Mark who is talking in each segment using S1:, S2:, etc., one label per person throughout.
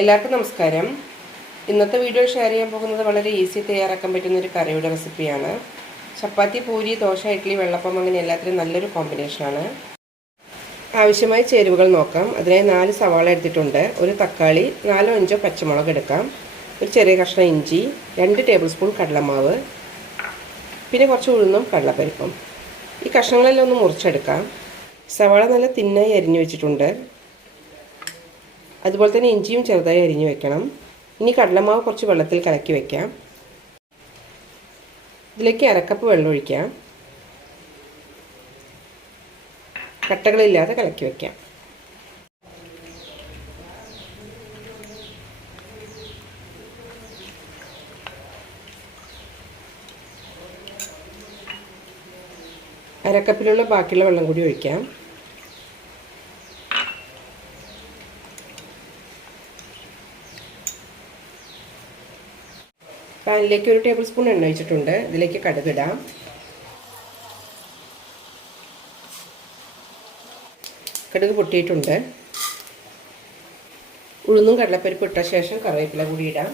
S1: എല്ലാവർക്കും നമസ്കാരം. ഇന്നത്തെ വീഡിയോ ഷെയർ ചെയ്യാൻ പോകുന്നത് വളരെ ഈസി തയ്യാറാക്കാൻ പറ്റുന്ന ഒരു കറിയുടെ റെസിപ്പിയാണ്. ചപ്പാത്തി പൂരി ദോശ ഇഡ്ഡലി വെള്ളപ്പം അങ്ങനെ എല്ലാത്തിനും നല്ലൊരു കോമ്പിനേഷനാണ് ആവശ്യമായ ചേരുവകൾ നോക്കാം. അതിനായി നാല് സവാള എടുത്തിട്ടുണ്ട്. ഒരു തക്കാളി നാലോ അഞ്ചോ പച്ചമുളക് എടുക്കാം. ഒരു ചെറിയ കഷ്ണം ഇഞ്ചി രണ്ട് ടേബിൾ സ്പൂൺ കടലമാവ് പിന്നെ കുറച്ച് ഉഴുന്നും കടലപ്പരിപ്പും. ഈ കഷ്ണങ്ങളെല്ലാം ഒന്ന് മുറിച്ചെടുക്കാം. സവാള നല്ല തിന്നായി അരിഞ്ഞു വെച്ചിട്ടുണ്ട്. അതുപോലെ തന്നെ ഇഞ്ചിയും ചെറുതായി അരിഞ്ഞു വെക്കണം. ഇനി കടലമാവ് കുറച്ച് വെള്ളത്തിൽ കലക്കി വെക്കാം. ഇതിലേക്ക് അരക്കപ്പ് വെള്ളം ഒഴിക്കാം. കട്ടകളില്ലാതെ കലക്കി വെക്കാം. അരക്കപ്പിലുള്ള ബാക്കിയുള്ള വെള്ളം കൂടി ഒഴിക്കാം. പാനിലേക്ക് ഒരു ടേബിൾ സ്പൂൺ എണ്ണ ഒഴിച്ചിട്ടുണ്ട്. ഇതിലേക്ക് കടുകിടാം. കടുക് പൊട്ടിയിട്ടുണ്ട്. ഉഴുന്നും കടലപ്പരിപ്പ് ഇട്ട ശേഷം കറിവേപ്പില കൂടി ഇടാം.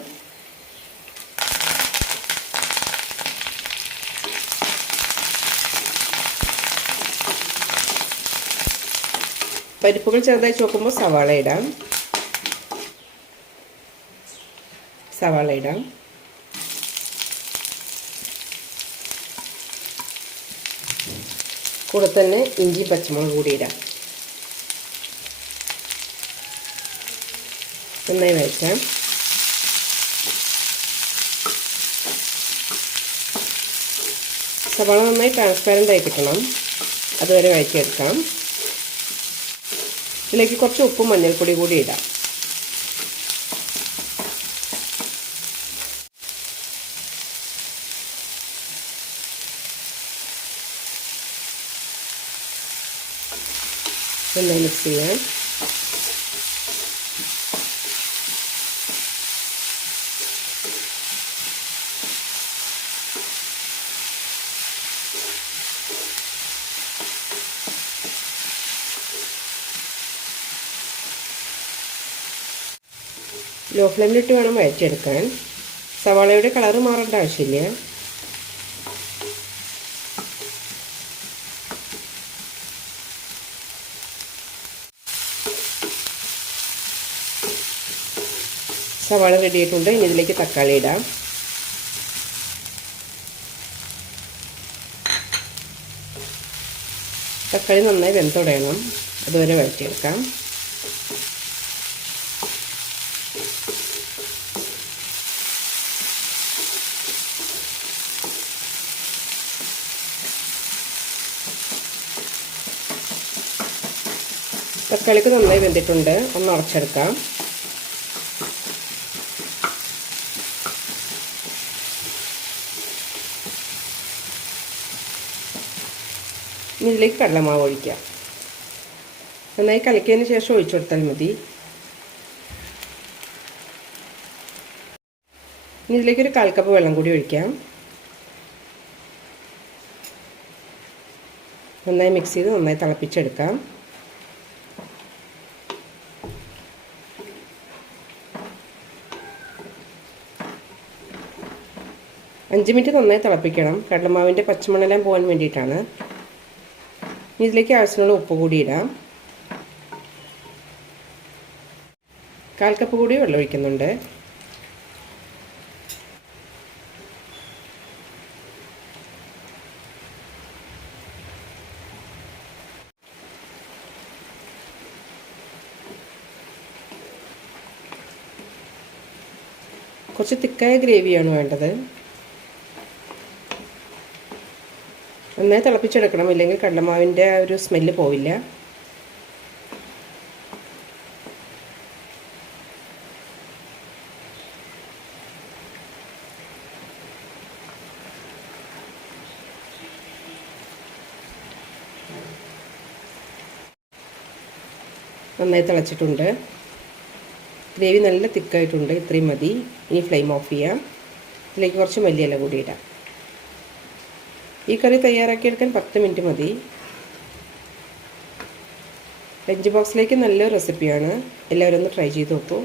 S1: പരിപ്പുകൾ ചെറുതായി ചോക്കുമ്പോൾ സവാള ഇടാം. സവാള ഇടാം. കൂടെ തന്നെ ഇഞ്ചി പച്ചമുളക് കൂടി ഇടാം. നന്നായി വഴറ്റാം സവാള നന്നായി ട്രാൻസ്പാരന്റ് ആയി കിട്ടണം. അതുവരെ വഴറ്റിയെടുക്കാം. ഇതിലേക്ക് കുറച്ച് ഉപ്പും മഞ്ഞൾപ്പൊടി കൂടി ഇടാം. നന്നായി മിക്സ് ചെയ്യാം ലോ ഫ്ലെയിമിലിട്ട് വേണം വഴറ്റിയെടുക്കാൻ. സവാളയുടെ കളറ് മാറേണ്ട ആവശ്യമില്ല. സവാള റെഡിയായിട്ടുണ്ട് ഇനി ഇതിലേക്ക് തക്കാളി ഇടാം. തക്കാളി നന്നായി വെന്തുടയണം അതുവരെ വഴറ്റിയെടുക്കാം. തക്കാളിക്ക് നന്നായി വെന്തിട്ടുണ്ട്. ഒന്ന് അടച്ചെടുക്കാം. ഇതിലേക്ക് കടലമാവ് ഒഴിക്കാം നന്നായി കലക്കിയതിന് ശേഷം ഒഴിച്ചു കൊടുത്താൽ മതി. ഇനി ഇതിലേക്ക് ഒരു കാൽ കപ്പ് വെള്ളം കൂടി ഒഴിക്കാം. നന്നായി മിക്സ് ചെയ്ത് നന്നായി തിളപ്പിച്ചെടുക്കാം. അഞ്ച് മിനിറ്റ് നന്നായി തിളപ്പിക്കണം. കടലമാവിന്റെ പച്ചമണെല്ലാം പോകാൻ വേണ്ടിയിട്ടാണ്. ഇതിലേക്ക് ആവശ്യമുള്ള ഉപ്പ് കൂടി ഇടാം. കാൽ കപ്പ് കൂടി വെള്ളം ഒഴിക്കുന്നുണ്ട്. കുറച്ച് തിക്കായ ഗ്രേവിയാണ് വേണ്ടത്. നന്നായി തിളപ്പിച്ചെടുക്കണം. ഇല്ലെങ്കിൽ കടലമാവിന്റെ ആ ഒരു സ്മെല്ല് പോവില്ല. നന്നായി തിളച്ചിട്ടുണ്ട്. ഗ്രേവി നല്ല തിക്കായിട്ടുണ്ട്. ഇത്രയും മതി. ഇനി ഫ്ലെയിം ഓഫ് ചെയ്യാം. ഇതിലേക്ക് കുറച്ച് മല്ലിയില കൂടി ഇടാം. ഈ കറി തയ്യാറാക്കിയെടുക്കാൻ പത്ത് മിനിറ്റ് മതി. ലഞ്ച് ബോക്സിലേക്ക് നല്ലൊരു റെസിപ്പിയാണ് എല്ലാവരും ഒന്ന് ട്രൈ ചെയ്ത് നോക്കൂ.